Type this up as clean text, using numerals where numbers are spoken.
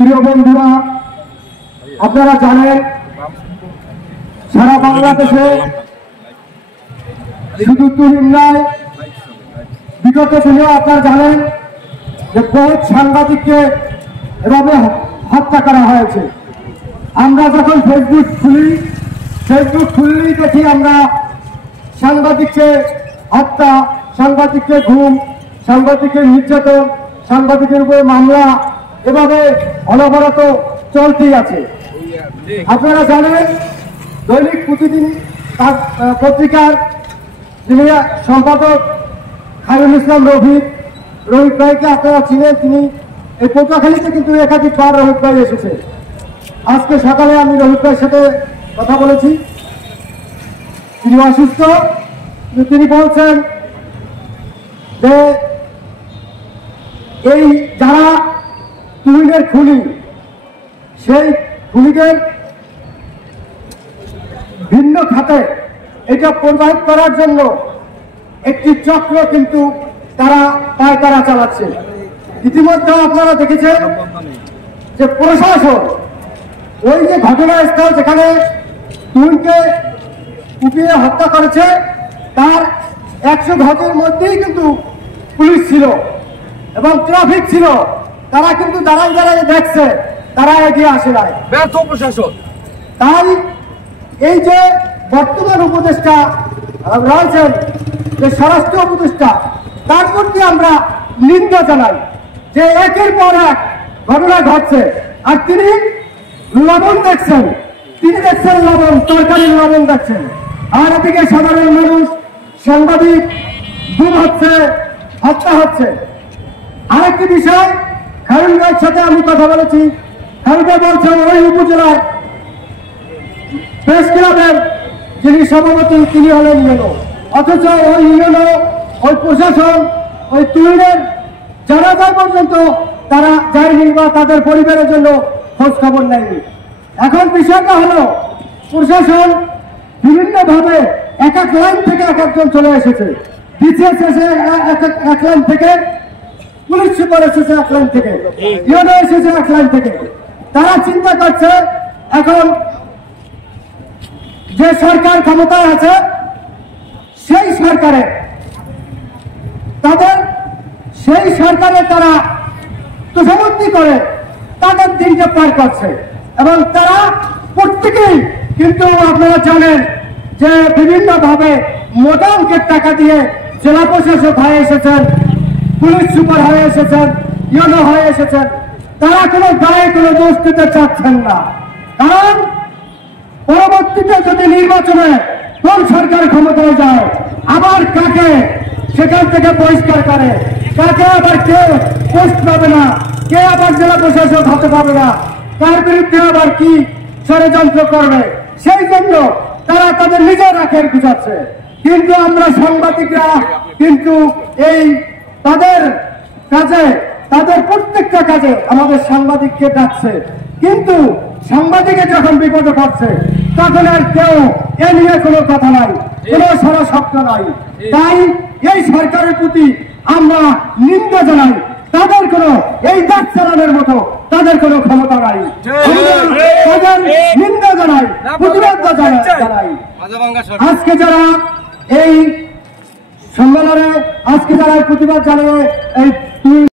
প্রিয় বন্ধুরা, আপনারা জানেন সারা বাংলাদেশে শুধু তুহিন নয়, বিগত দিনে আপনারা জানেন যে বহুত সাংবাদিককে এভাবে হত্যা করা হয়েছে। আমরা যখন ফেসবুক খুললেই দেখি আমরা সাংবাদিককে হত্যা, সাংবাদিককে ঘুম, সাংবাদিকের নির্যাতন, সাংবাদিকের উপর মামলা, এভাবে অনবরত চলতেই আছে। আপনারা জানেন দৈনিক প্রতিদিন পত্রিকার যিনি সম্পাদক খায়রুল ইসলাম রফিক ভাইকে আপনারা চিনেন। তিনি এই পটুয়াখালীতে কিন্তু একাধিকবার রফিক ভাই এসেছে। আজকে সকালে আমি রফিক ভাইয়ের সাথে কথা বলেছি। তিনি অসুস্থ, তিনি বলছেন যে এই যারা তুহিনের খুনি, সেই খুনিদের ভিন্ন খাতে এটা প্রবাহিত করার জন্য একটি চক্র কিন্তু তারা পায়তারা চালাচ্ছে। ইতিমধ্যে আপনারা দেখেছেন যে প্রশাসন ওই যে ঘটনাস্থল যেখানে তুহিনকে কুপিয়ে হত্যা করেছে তার 100 গজের মধ্যেই কিন্তু পুলিশ ছিল এবং ট্রাফিক ছিল। তারা কিন্তু দাঁড়ায় দাঁড়ায় দেখছে, তারা এগিয়ে আসে নাই, ব্যর্থ প্রশাসন। তাই এই যে বর্তমান উপদেষ্টা রয়েছেন, যে স্বরাষ্ট্র উপদেষ্টা, তার প্রতি আমরা নিন্দা জানাই যে একের পর এক ঘটনা ঘটছে। আর তিনি লবণ দেখছেন, লবণ, তরকারির লবণ দেখছেন। আর এদিকে সাধারণ মানুষ, সাংবাদিক গুম হচ্ছে, হত্যা হচ্ছে। আরেকটি বিষয়, খায়রুল ভাইয়ের সাথে আমি কথা বলেছি। খায়রুল ভাই বলছেন ওই উপজেলার প্রেস ক্লাবের যিনি সভাপতি তিনি হলেন ইউনো, অথচ ওই ইউনো, ওই প্রশাসন, ওই তুহিনের জানাজা পর্যন্ত তারা যায়নি বা তাদের পরিবারের জন্য খোঁজ খবর নেয়নি। এখন বিষয়টা হলো প্রশাসন বিভিন্নভাবে এক এক লাইন থেকে এক একজন চলে এসেছে। বিসিএস এসে এক লাইন থেকে, পুলিশ সুপার এসেছে এক লাইন থেকে, ইউনো এসেছে এক লাইন থেকে। তারা চিন্তা করছে এখন যে সরকার ক্ষমতায় আছে সেই সরকারে তারা তোষামতি করে তাদের দিনকে পার করছে। এবং তারা প্রত্যেকেই কিন্তু আপনারা জানেন যে বিভিন্নভাবে মোটা অঙ্কের টাকা দিয়ে জেলা প্রশাসক হয়ে এসেছেন, পুলিশ সুপার হয়ে এসেছেন, ইউনো হয়ে এসেছেন। তারা কোনো গায়ে কোনো দোষ দিতে চাচ্ছেন না, কারণ পরবর্তীতে যদি নির্বাচনে কোন সরকার ক্ষমতায় যায়, আবার কাকে সেখান থেকে বহিষ্কার করে, কাকে আবার কে পোস্ট পাবে না, কে আবার জেলা প্রশাসক হতে পাবে না, তার বিরুদ্ধে আবার কি ষড়যন্ত্র করবে, সেই জন্য তারা তাদের নিজের আখের গুজাচ্ছে। কিন্তু আমরা সাংবাদিকরা কিন্তু এই তাদের কাজে, তাদের প্রত্যেকটা কাজে আমাদের সাংবাদিককে ডাকছে। কিন্তু সাংবাদিকে যখন বিপদে পড়ছে তখন আর কেউ এ নিয়ে কোনো কথা নাই, কোনো সারা শব্দ নাই। তাই এই সরকারের প্রতি আমরা নিন্দা জানাই। তাদের কোনো এই দেশ চালানোর মতো তাদের কোনো ক্ষমতা নাই। তাদের নিন্দা জানাই, প্রতিবাদ জানাই। আজকে যারা এই সম্মেলনে, আজকে যারা প্রতিবাদ জানিয়ে এই